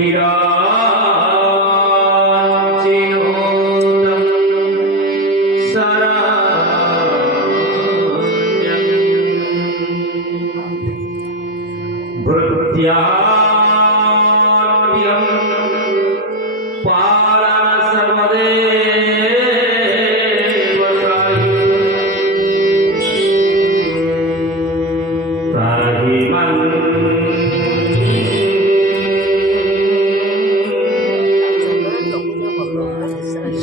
Virat भृत्याद्यं पालन सर्वदेव ताहि मन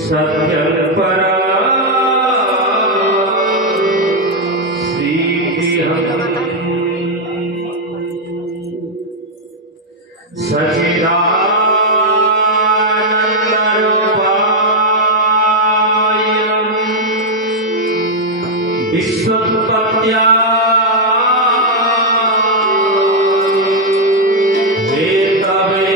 सत्यं परा विश्वोत्पत्त्या हेतवे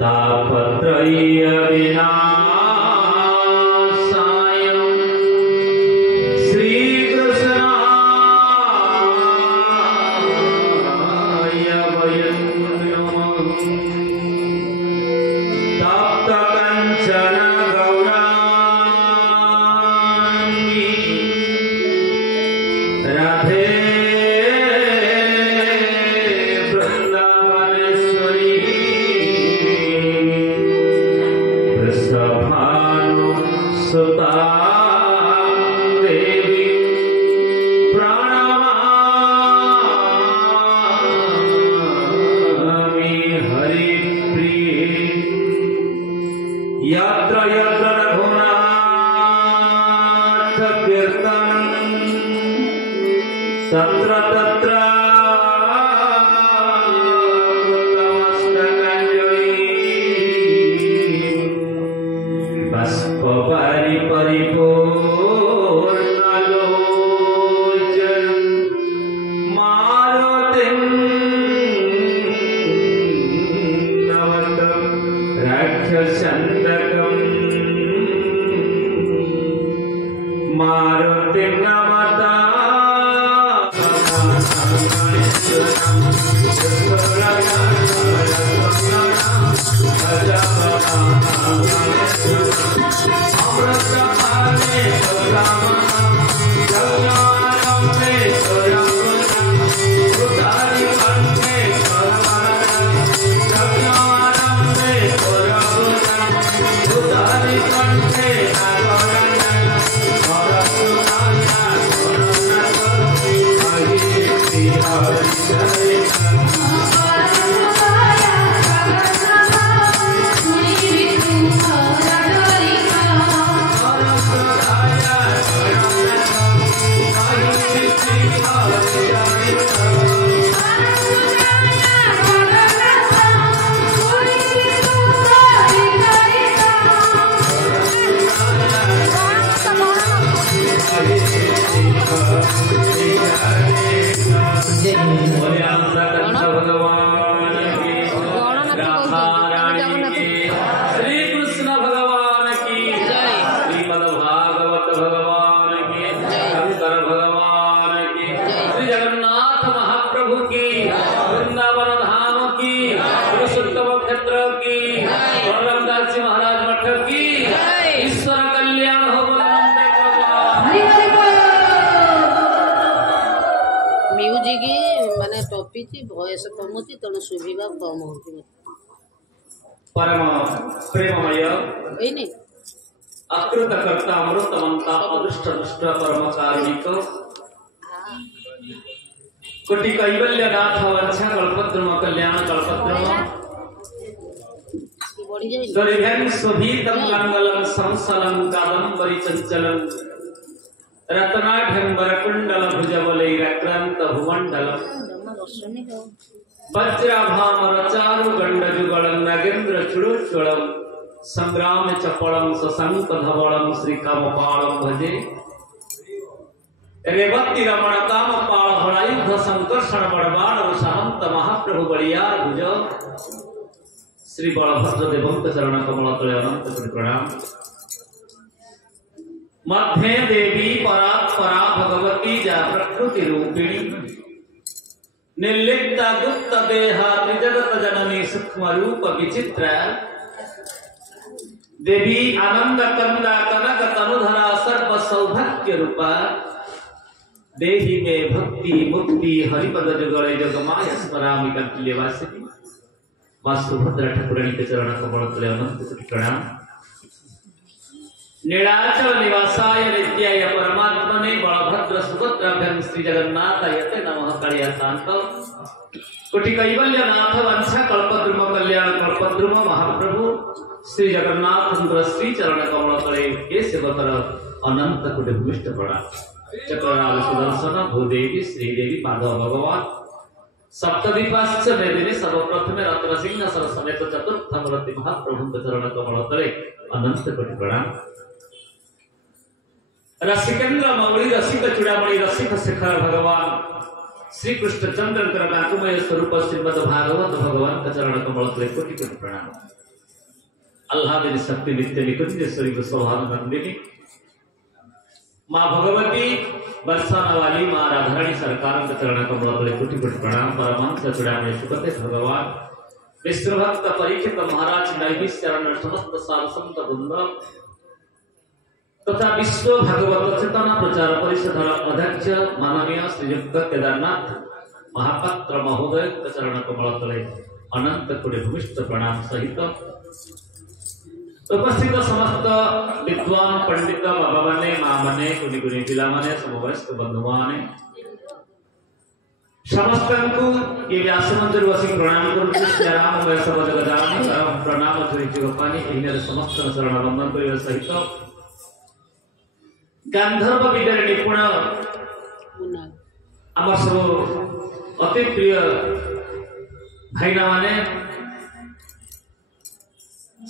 तापत्रय विनाशाय श्रीकृष्णाय वयं नमः। तप्तकञ्चन राधे वृंदावनेश्वरी वृषभानु सुता देवी प्रणमामि हरिप्रिये। यत्र यत्र रघुनाथ कीर्तनं तत्र तत्र बाष्पवारि परिपूर्णलोचनं मारुतिं नमतं राक्षसन्तकं मारुतिं नमता भयस कमुची तेणु सुविधा कम हो परम प्रेममय अकृत कर्ता अमृतमंता अदृष्ट दुष्ट परम कारुणिक कोटि कैवल्य नाथ वंशा कल्पद्रुम कल्याण कल्पद्रुम गरीभं स्वभीतं मंगलं संसलं कादम्बरी चंचलं रत्नाढ्यं वरकुंडल भुजबलैराक्रांत भुमंडलं वज्राभामर चारु गंडजुगलं नागेन्द्र चुडुच्चुलं संग्राम चपलं सशंक धवलं श्रीकामपालं भजे रेवती रमण कामपाल हरायुध संकर्षण बड़बाण वृषांत महाप्रभु बलियार भुज श्री बलभद्र देवंक चरण कमल तले अनंत कोटि प्रणाम। मध्य देवी परात्परा भगवती जा प्रकृति रूपिणी निर्लिप्ता गुप्त देहा त्रिजगत जननी सूक्ष्म रूप विचित्र देवी आनंद कंदा कनक तनुधरा सर्व सौभाग्य रूपा देही में भक्ति मुक्ति हरिपद जुगले जगमाय स्मरामि कल्पलेवासिनी मां सुभद्रा ठाकुरानी के चरण कमल तले अनंत कोटि प्रणाम। नीलाचल निवासाय नित्याय परमात्मने बलभद्र सुभद्राभ्यां श्री जगन्नाथायते नमः कालियाकांत कोटि कैवल्य नाथ वंशा कल्पद्रुम कल्याण कल्पद्रुम महाप्रभु श्री जगन्नाथ चंद्र श्री चरण कमल तले के सेवकर अनंत कोटि भूमिष्ठ प्रणाम। चक्रराज सुदर्शन भूदेवी श्रीदेवी माधव भगवान सप्तदीपाश्च मेदिनी सर्वप्रथमे रत्न सिंहासन समेत चतुर्थ मूर्ति महाप्रभु चरण कमल तले अनंत कोटि प्रणाम। रसिकेन्द्र मौली रसिक चूड़ामणि रसिक शेखर भगवान श्री कृष्ण चंद्र नाकुमय स्वरूप श्रीमद भागवत भगवान चरण कमल तले कोटि कोटि प्रणाम। आह्लादिनी शक्ति नित्य निकुंजेश्वरी स्वभाव नंदिनी माँ भगवती बरसाने वाली माँ राधारानी सरकार के चरण कमल तले कोटि कोटि प्रणाम। परमहंस चूड़ामणि सुखदेव भगवान विष्णु भक्त परीक्षित महाराज नैमिषारण्य समस्त साधु संत वृंद तथा विश्व भागवत चेतना प्रचार परिषद अध्यक्ष माननीय श्रीयुक्त केदारनाथ महापात्र महोदय चरण कमल तले अनंत कोटि भूमिष्ठ प्रणाम सहित उपस्थित समस्त विद्वान पंडित बाबा माने माँ माने कुनी कुनी पिला माने समवयस्क बंधु माने समस्त को ये व्यास मंदिर वसी प्रणाम करू श्री राम वैस जग जानी परम प्रणाम जोई जगपानी इनर समस्त शरण वंदन करिवा सहित गांधर्व विद्यार निपुण आम सब अति प्रिय भाईना माने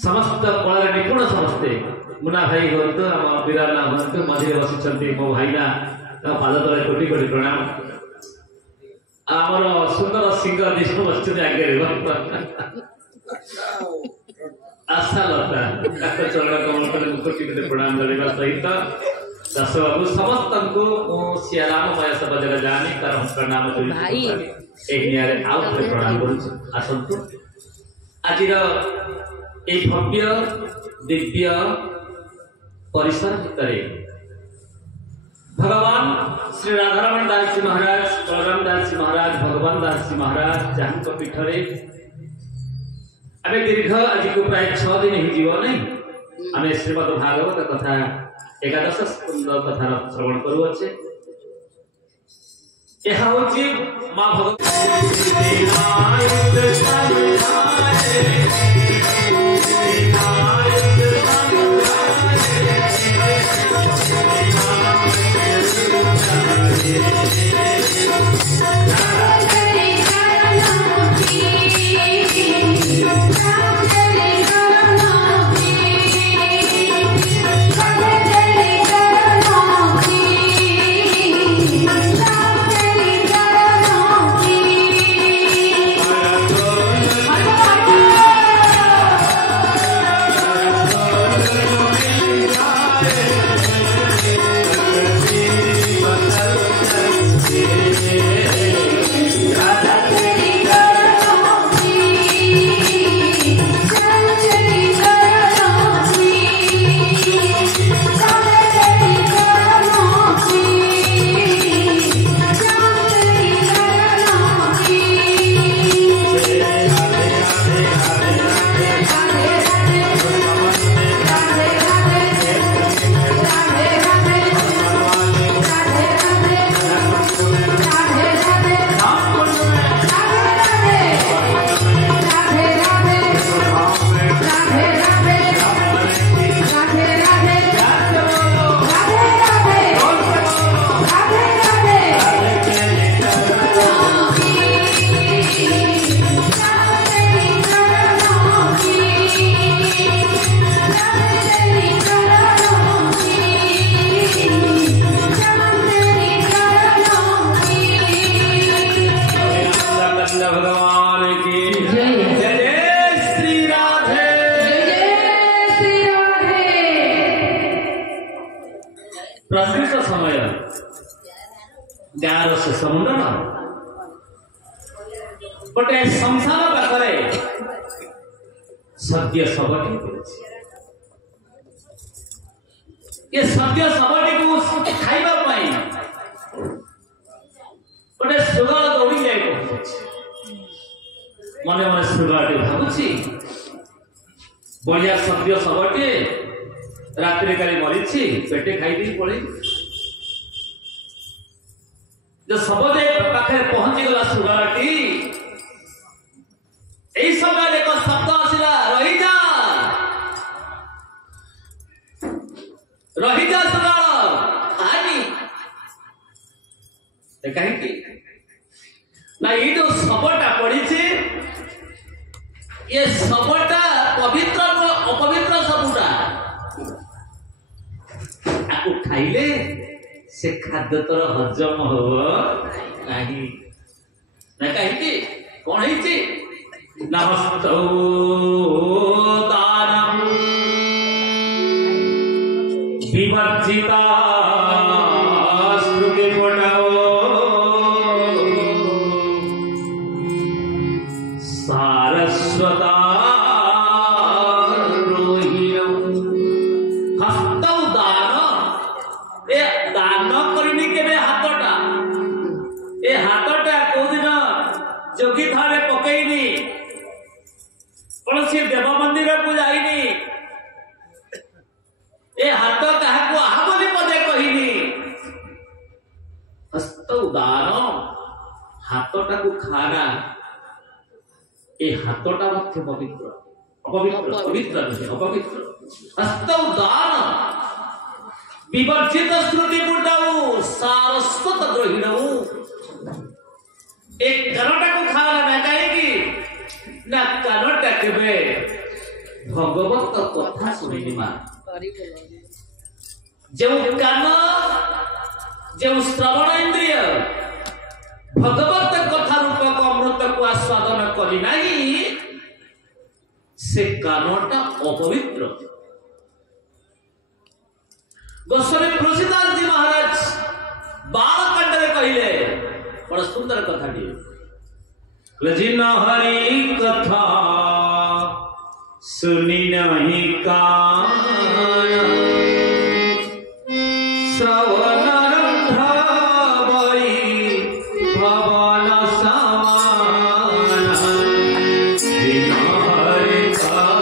समस्त कला निपुण समस्ते मुना भाई हूँ आम बीराना हूँ मझे बसी मो भाईना पाद तले कोटि कोटि प्रणाम। आमर सुंदर सिंगर विष्णु बस आगे आशा लता चरण कमल तले कोटि कोटि प्रणाम करने सहित दस बाबू समस्त को सियाराम मय सब जगह जानी कर प्रणाम प्रणाम कर आसतु आज भव्य दिव्य परिसर भितर भगवान श्री राधारमण दास जी महाराज बलराम दास जी महाराज भगवान दास जी महाराज जहाँ पीठरे आम दीर्घ आज को प्राय 6 दिन ही जीव नहीं आम श्रीमद भागवत कथा 11 स्कंद कथा श्रवण करुचे यह होची मां भगवती गाँव शेष मुंडन गोटे संसार पाखे सत्य सबटी ये सत्य सबटी को खाइबा पाई गोटे सुगाल दौड़ी जाए मने मने सुगाटे भाबुची बढ़िया सत्य सबटे रात्रि काली मरीची पेटे खाई दी पड़े जो सबदे पाखे पहुंची गला सुगाटी एई समय एक शब्द आसिला रही जा सुगाल खानी कहीं ना ये जो सबटा पड़ी ये सबटा पवित्र अपवित्र सबुटा आपको खाइले से खाद्य तर हजम हो नहीं ना कहीं कौन है नमस्तो दानम विवर्जिता श्रुति पटाओ सारस्वता जोगी थारे पकईनी कौन सी देव मंदिर को जाइनी ए हाथ काहाको आहाबनी पदे कहिनी हस्त उदान हाथटा को खाना ए हाथटा मध्य पवित्र अपवित्र पवित्र नहीं अपवित्र हस्त उदान विवर्जित श्रुति पुटाऊ सारस्वत ग्रहिणऊ एक कानटा को खाला ना कहेगी ना कानटा केबे भगवत कथा सुनिनी मा जो कान जो श्रवण इंद्रिय भगवत कथा रूपक अमृत को आस्वादन करी नहीं से कानटा अपवित्र गोस्वामी तुलसीदास जी महाराज 12 खंडरे कहले बड़ा सुंदर कथा जिन हरि कथा सुनी नहीं कान श्रवण रंध्रवई भवन समान जिन हरि कथा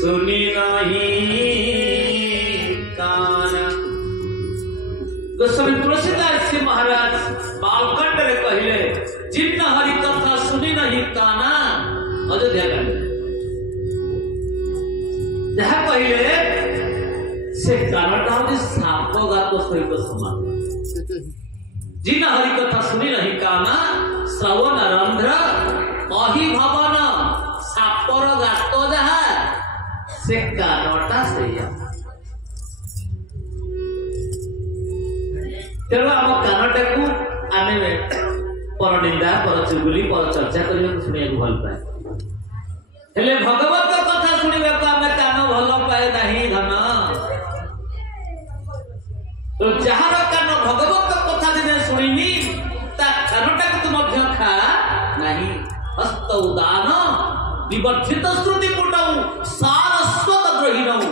सुनी नहीं गोस्वामी तुलसीदास जी महाराज बालखंड रे कहले जिन हरि कथा सुनी नहीं काना अयोध्या कांड जहा कहले से कानटा होती साप गात सहित समान जिन हरि कथा सुनी नहीं काना श्रवण रंध्र अहि भवन सापर गात जहा से कानटा सैया तेणु आम कानटा को आम पर निंदा पर चुगुली पर चर्चा करने शुणा भल पाए हेले भगवत कथा शुणा आम कान भल पाए नहीं धन तो जार कान भगवत कथा दिन शुणी कानटा को खा नहीं हस्त उदान विवर्जित श्रुति पुटाऊ सारस्वत ग्रहिणऊ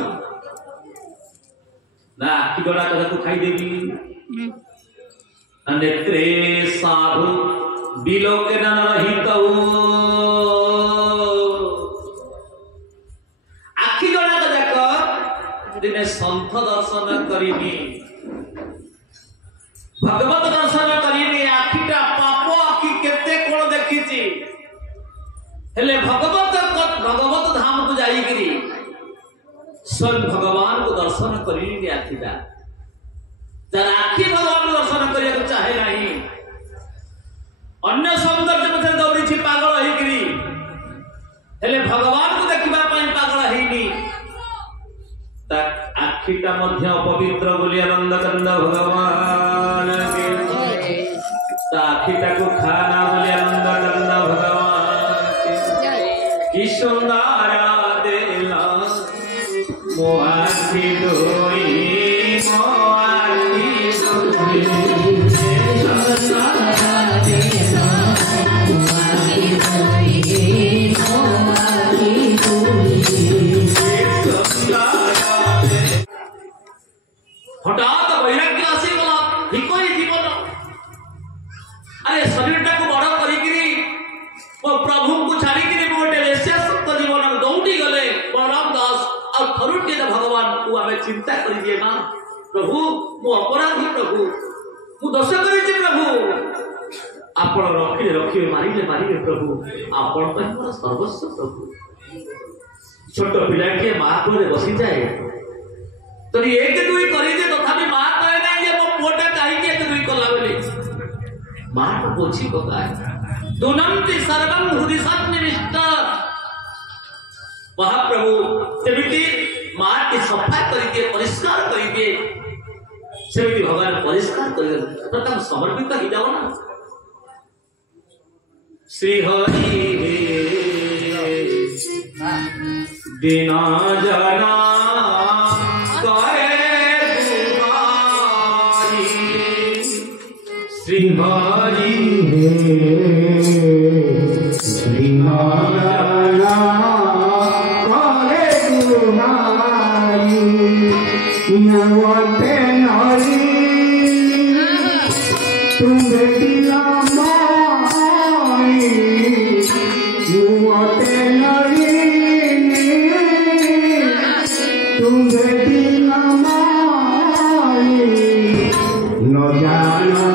ना कि गड़ा कथा को खाईदेवी नेत्रे साधु बिलोकन रहितऊ आखि जड़ा जाक दिने संत दर्शन करिनी भगवत दर्शन करिनी आखिटा पाप आखि केते कोण देखिछि हेले भगवत धाम को जाइकरी स्वयं भगवान को दर्शन करिनी आखिटा जर आखि भगवान को दर्शन करिया चाहे नहीं अन्य सौंदर्य पछे दौड़ी पागल होइकरी हेले भगवान को देखिबा पई पागल हेइनी ता आखिटा मध्य पवित्र बोली आनंद कंद भगवान के ता आखिटा को खाना बोली आनंद कंद भगवान की सुंदर देला मोहाती दोई मोहाती दोई हठात वैराग्य आसीगला हिकोई जीवन अरे शरीरटा को बड़ करिकरी ओ प्रभु को छाड़िकरी गोटे वेश्यासक्त जीवन दौड़ी गले बलराम दास और थरुटी भगवान को हमें चिंता कर दिए ना प्रभु मु अपराधी प्रभु मु दोष करिछि प्रभु आपण रखिले मारिले प्रभु आपण पर मोर सर्वस्व प्रभु छोट पिला के मां को बसी जाए तो एक दुई करी दे तथापि मां कहे नहीं जे मो पोटा काहे के एक दुई कला बोली मां को पोछी पकाए दुनंति सर्वं हृदि सन्निविष्ट महाप्रभु सेमिति मां की सफा करी दे परिष्कार करी दे सेमिति भगवान परिष्कार करी दे तो तम समर्पित ही जाओ ना श्री हरि दिना जना श्री हरि श्री नारायण करे तुम्हारी नवते नारी तुम दिला माई नवते नारी तुम दिला माई न जानो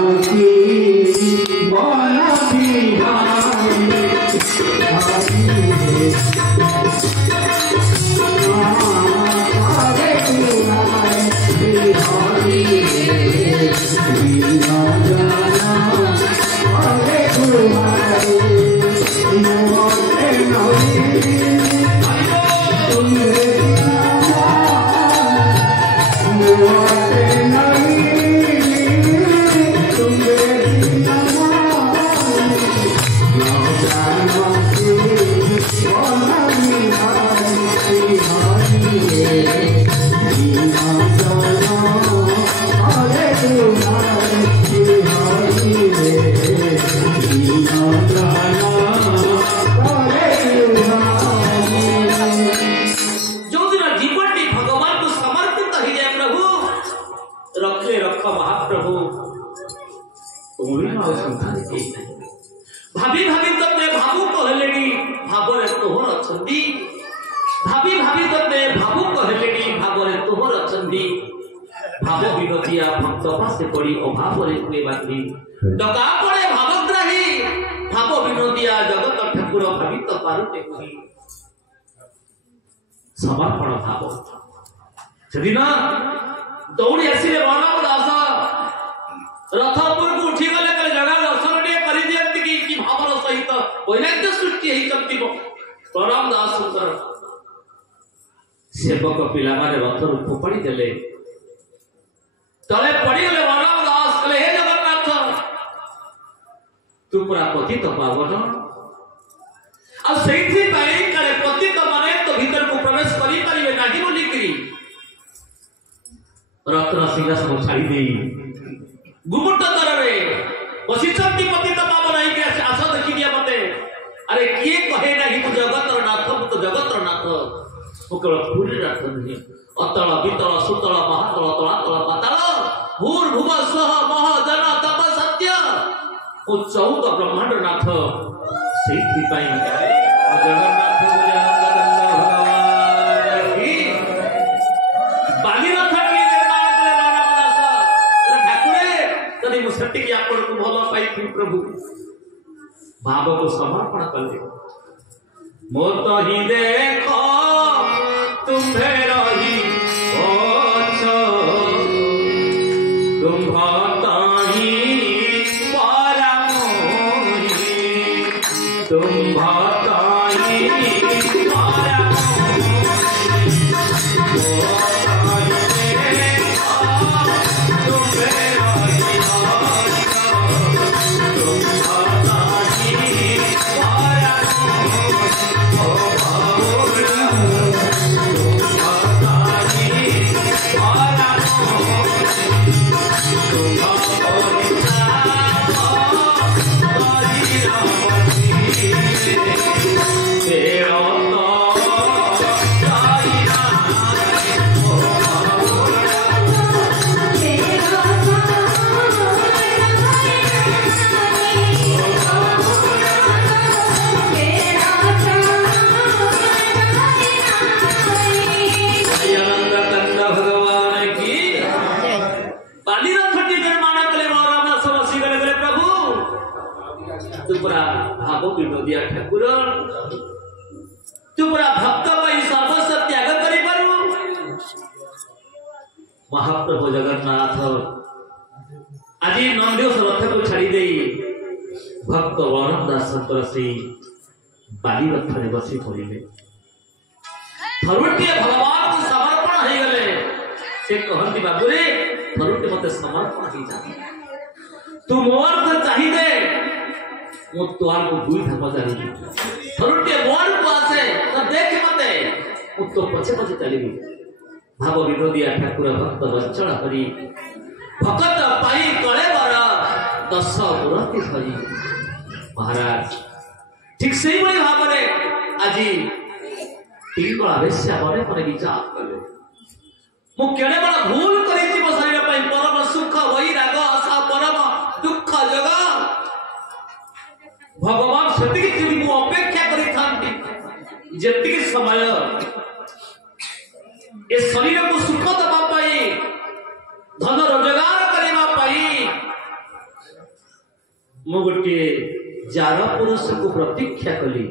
भाभी भाभी तत्वे भावु कहलेनी भावरे तोहर अछंदी भाभी भाभी तत्वे भावु कहलेनी भावरे तोहर अछंदी भाव विनोदिया भक्त पासे पड़ी अभावरे हुए बांधी डका पड़े भावग्राही भाव विनोदिया जगत ठाकुर भावित पारुते कही समर्पण भाव सेदिन दौड़ी आसिले बलराम दास रथ ऊपर को उठी गले कले जगह दर्शन टिए करि दियंती कि भावर सहित वैराग्य सृष्टि हेई चंती बलराम दास सुंदर सेवक पिला माने रथ रू फोपाड़ी देले तले पड़ी गले बलराम दास कले हे जगन्नाथ तू पूरा पतित पावन आ सेठी पाई कले पतित माने तो भीतर को प्रवेश करि परिबे नाही बोली करी रत्न सिंहासन छाड़ी देई गुमुट तरवे वशिष्ठी पतित पावन आई के आस देखि दिया मते अरे किए कहे नाही तू जगतर नाथ तू जगतर नाथ ओ केवल पूरी नाथ नहीं अतल वितल सुतल महातल तलातल पाताल भूर भुव स्वह मह जन तप सत्य ओ 14 ब्रह्मांड नाथ सेठी पाई जगन्नाथ प्रभु भाव को समर्पण कले मो तो ही देखो तुम्हे रही ओछो तुम्हाता ही परमोही तुम्हाता ही विनोदिया ठाकुर तू पूरा भक्त सर्वस्व त्याग कर महाप्रभु जगन्नाथ आज नंदीघोष रथ को छाड़ी दे भक्त वरण दास से बाली रथ में बसी पड़े थरुटे भगवान को समर्पण हो गले से कहती बाबूरे थरुटे मत समर्पण हो जा तू मोर तो चाहिए मो तोर को दुई धर्म जानी थरुटे मोर को आसे तो देख मते मो तो पछे पछे चली भाव विनोदिया ठाकुर भक्त वंचल हरि भगत पाई कले बर 10 मुरति धरी महाराज ठीक से ही भाव में आज पिंगला वेश्या मने मने विचार कले मो केड़े बड़ भूल करी मो शरीर पर परम सुख वैराग आशा परम दुख जगा भगवान सेतिक जीवी मु अपेक्षा करी थांती जेतिक समय ए शरीर को सुख दबा पाई धन रोजगार करबा पाई मु गोटे जार पुरुष को प्रतीक्षा कली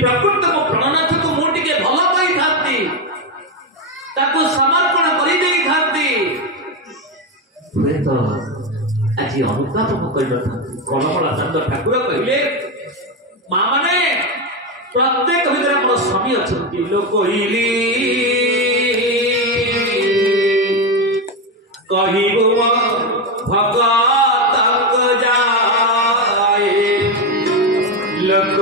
प्रकृत को प्राणनाथ को मु टिके भल पाई थांती ताको समर्पण करी देई थांती हुए तो आज अनुताप कर कनकलाचंद ठाकुर कहले माँ मैंने प्रत्येक भितर मोर स्वामी अच्छा लोक कहबू भगत जाए लोक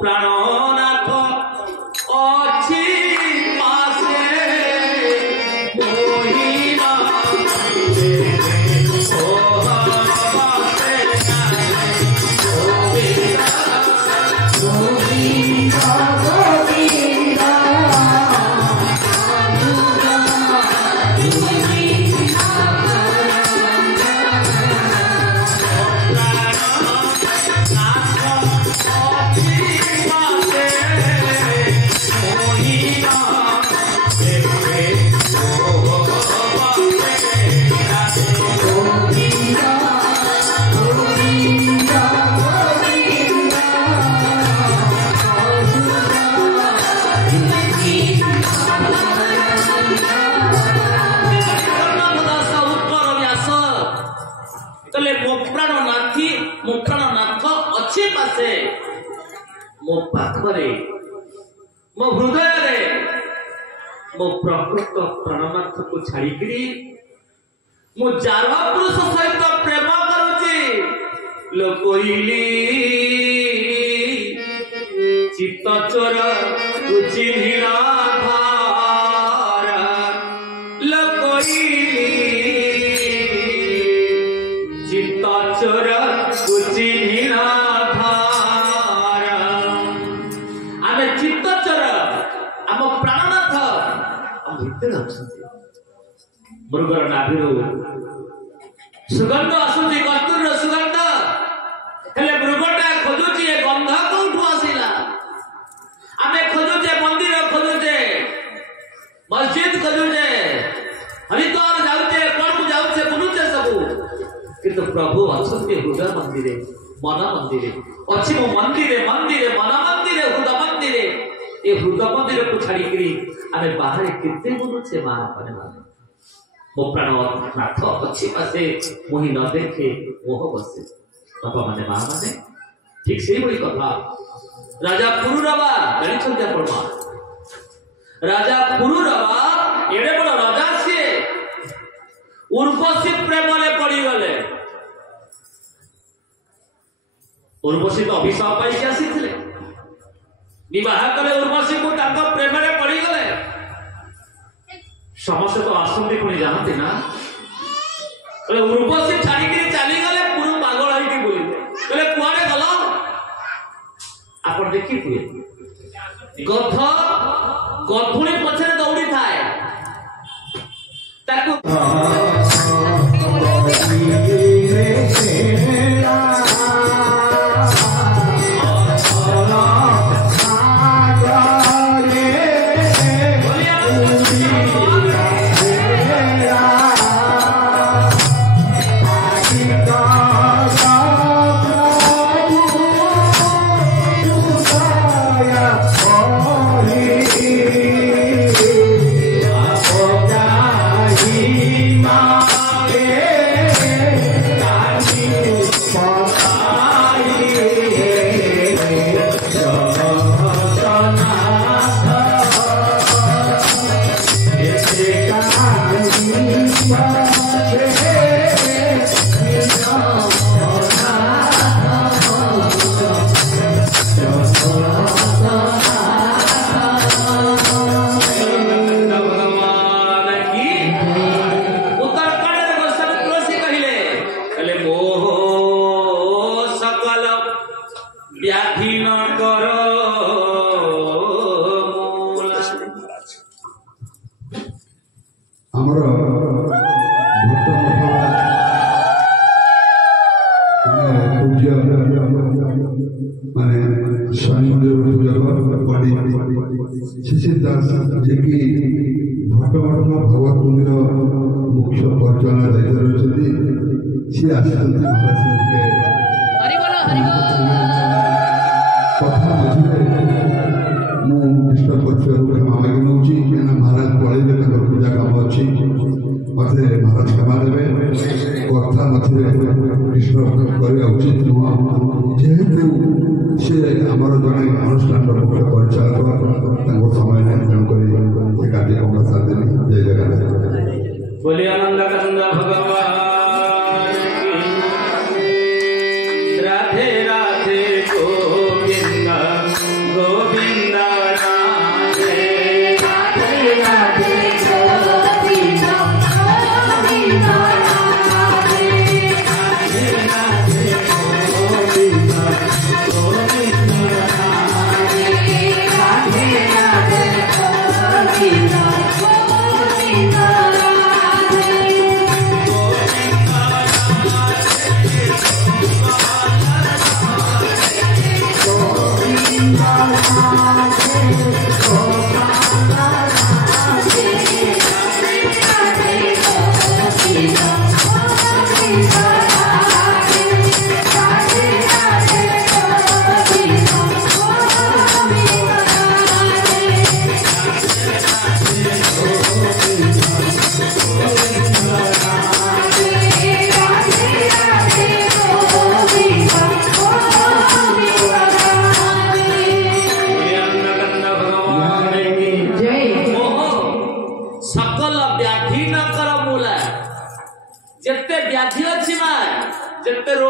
प्राणनाथ अच्छी पासे मोहिना मो पाखरे मो हृदय मो प्रकृत प्राणनाथ को छाड़ी मु जार पुरुष सहित प्रेम करुची लोकइली चित्त चोर चिन्हिला धारा लोकइली चित्त चोर चिन्हिला धारा आमे चित्त चोर आम प्राणनाथ आम भीतर अछंती मृगर नाभिरू सुगंध आसुची कस्तूर सुगंध हेले मृगटा खोजुची ए गंध कोठू आसिला आमे खोजुचे मंदिर खोजुचे मस्जिद खोजुचे हरिद्वार जाउचे कोन जाउचे बुलुचे सबु किंतु प्रभु अछंती हृदय मंदिरे मन मंदिरे अछि मो मंदिरे मंदिरे मन मंदिरे हृदय मंदिरे ए हृदय मंदिर को छाड़ी करी आमे बाहर किते बुलुचे मा अपने माने मो प्राणनाथ अच्छी पासे मोहि न देखे मोह बसे बापा माने माँ माने ठीक से बड़ी कथा राजा पुरुरवा जानी छंते आपण राजा पुरुरवा एडे बड़ राजा से उर्वशी प्रेम रे पड़ी गले उर्वशी तो अभिशाप पाई आसीथिले विवाह कले उर्वशी को तांका प्रेम रे पड़ी गले समस्त तो आसंती पुणी जानते ना उर्वशी छाड़ी चली गले पुरु पागल होइके बोली कहले कुआडे गल आपण देखि पुए गध गधुणी पछरे दौड़ी थाए ताकू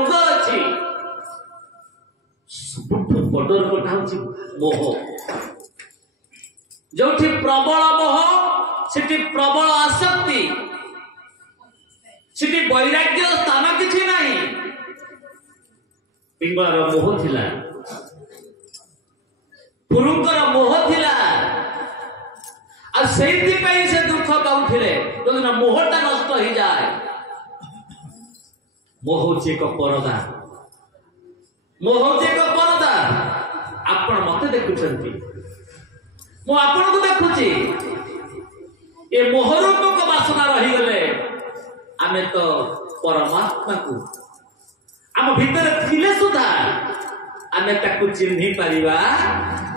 रोग अच्छी सबुठ बड़ रोगटा हूँ मोह जो प्रबल मोह से प्रबल आसक्ति से वैराग्य स्थान किसी नहीं पिंगलार मोह थिला पुरुषर मोह थिला आ सेति पई से दुख पाउथिले तो मोहटा नष्ट हो जाए मोह होची एक परदा मोह होची एक परदा आपण मते देखुछंती मो आपण को देखुची ए मोह रूपक वासना रही गले आमे तो परमात्मा को आम भीतर थिले सुधा आमे ताकू चिन्हि परिबा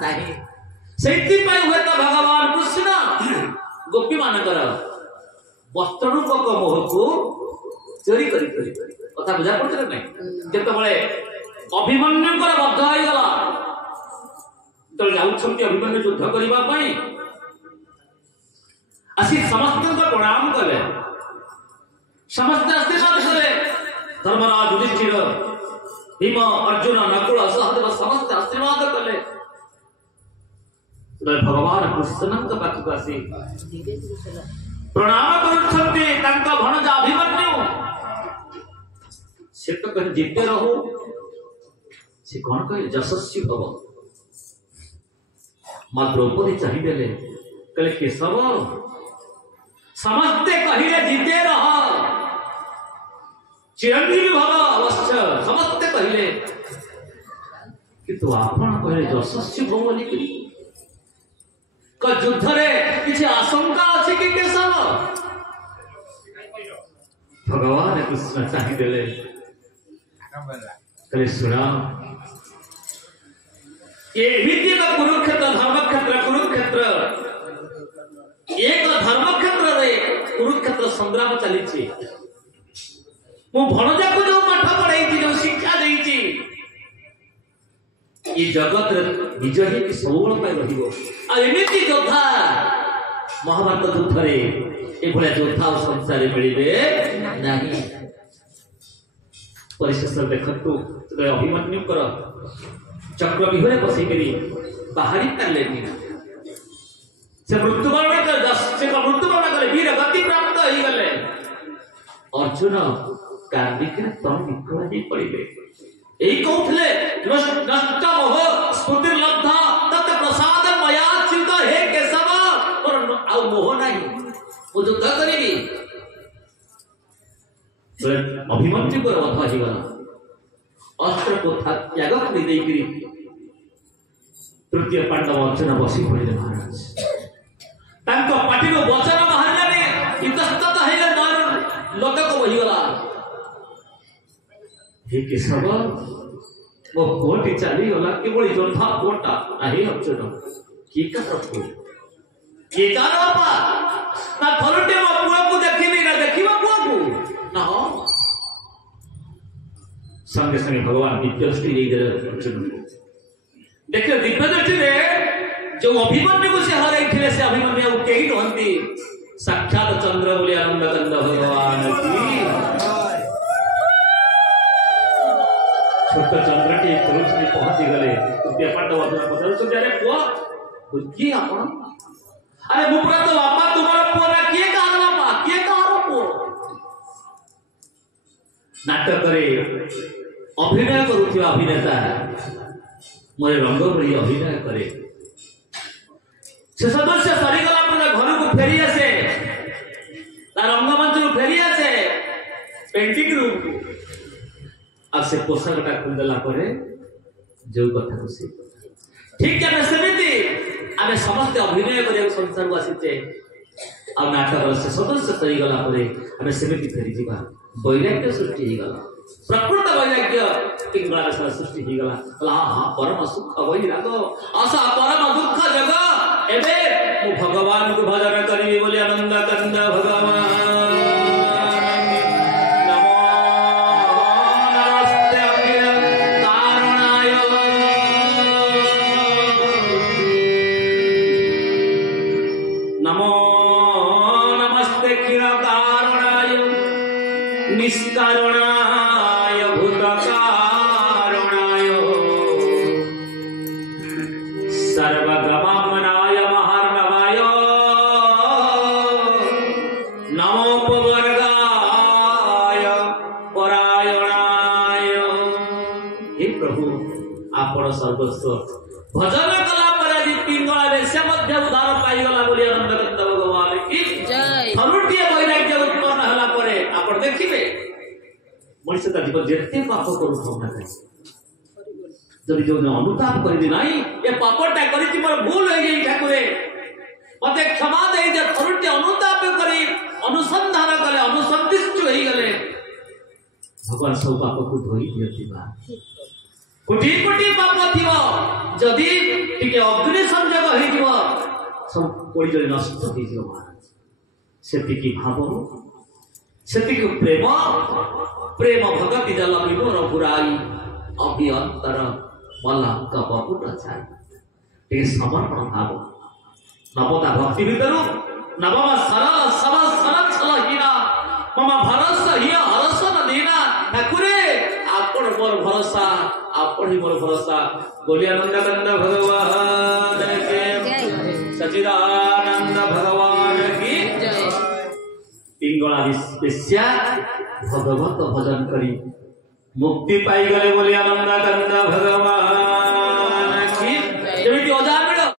नहीं सेति पई हुए तो भगवान कृष्ण गोपी मानकर वस्त्र रूपक मोह को चोरी करी कथा बुझा पड़े नहीं जत बळे अभिमन्युकर बद्ध होई गला तो जाउछंती अभिमन्यु युद्ध करिबा पई आसी समस्त को प्रणाम कले समस्त आशीर्वाद कले धर्मराज युधिष्ठिर भीम अर्जुन नकुल सहदेव समस्त आशीर्वाद कले भगवान कृष्णଙ୍କ ପାଖକୁ ଆସି प्रणाम କରୁଛନ୍ତି ତାଙ୍କ ଭଣଜା ଅଭିମନ୍ୟୁ से तो कहीं जीते रहो से कौन कहे यशस्वी हब मां द्रौपदी चाहिए कहले केशव समस्ते कहिले जीते रह चिरंजीवी भव अवश्य समस्ते कहिले किंतु आपण कहले यशस्वी भव बोली क युद्ध रे किछि आशंका अछि कि केशव भगवान कृष्ण चाहिए कहले सुना ये विद्य का कुरुक्षेत्र धर्मक्षेत्र एक धर्मक्षेत्र रे कुरुक्षेत्र संग्राम चली मु भणजा को जो पाठ पढ़ाई जो शिक्षा देई ये जगत रे विजय ही सबुल पाई रहिबो आ एमिति योद्धा महाभारत युद्ध रे ए भले योद्धा संसार मिलिबे नाही परिशेष देखतु अभिमन्यु कर चक्र विहरे बसिकरी बाहरी ताले से मृत्युवरण कर वीर गति प्राप्त हो गले अर्जुन कार्तिक तम विक्रम जी पड़िले एई कहउथले नष्ट मोह स्फूर्ति लब्धा तत प्रसाद मया चित हे केशव और आ मोह नाही ओ युद्ध करिबी अभिमन्यु को वध ही गला अस्त्र को त्याग कर देकरी तृतीय पांडव अर्जुन बसी पड़े महाराज तांको पाटी को वचन बाहर ने इतस्तत हेले मार लोक को बही गला हे केशव वो कोटी चली गला केवल योद्धा कोटा नाही अर्जुन की का रखो के का बापा ना थरटे मो पुआ को देखिबी ना देखिबा पुआ को ना हो संगे संगे भगवान दिव्य दृष्टि दे अर्जुन देखो दिव्य दृष्टि रे जो अभिमन्यु को से हराई थिले से अभिमन्यु को केही नहंती साक्षात चंद्र बोले आनंद कंद भगवान की छोट चंद्र के क्रोध में पहुंच गले तृतीय पांडव अर्जुन पचार सो अरे पुआ की आपण अरे मुपरा तो बापा तुम्हारा पुआ ना के कहल बापा के कहल पुआ नाटक रे अभिनय करुवा अभिनेता मोरे रंग भरी अभिनय करे से सदस्य सरीगला घर को फेरी आसे रंगमंच को फेरी आसे पेंटिंग रूम को अब से पोशाकटा खुलदेला परे जो कथा को से ठीक है सेमिति आमे समस्त अभिनय करिया संसार को आसीचे आ नाटक से सदस्य सरीगला परे आमे सेमिति फेरी जीवा वैराग्य सृष्टि ही गला प्रकृत वैराग्य पिंगला सृष्टि ही गला ला परम सुख वैराग आशा परम दुख जग एबे मु भगवान को भजन करिबी बोली आनंद कंद भगवान निष्कारणाय भूत हे प्रभु आपण सर्वस्व भजन कला पर आज पिंगला बेसे मध्य उद्धार पाई गला बोली आनंद कंद भगवान की जय धनुर्टीय वैराग्य उत्पन्न हला परे आपण देखिबे मनुष्य का जीवन जेते पाप करू भावना करे जदि जो अनुताप करि नाही ए पापटा करिति मोर भूल होई गई ठाकुरे मते क्षमा दे जे धनुर्टी अनुताप करी अनुसंधान कले अनुसंतुष्ट होई गले भगवान सब पाप को धोई दियति बा कोटी कोटी पाप थिबो जदि टिके अग्नि संयोग होई दिबो सब कोई जले नष्ट होई दिबो महाराज सेति की भाव सेति को प्रेम प्रेम भगति जल विमोर पुराई अभिअंतर मला कपपुट छाई ते समर्पण भाव नवता भक्ति भितरु नवम सरल सब सरल छलहीना मम भरोसा हिया हरस न दीना ठाकुरे आपण मोर भरोसा आपण ही मोर भरोसा बोली आनंद कंद भगवान के सच्चिदानंद भगवान की जय पिंगला बेश्या भगवत भजन करी मुक्ति पाई गले बोली आनंद कंद भगवान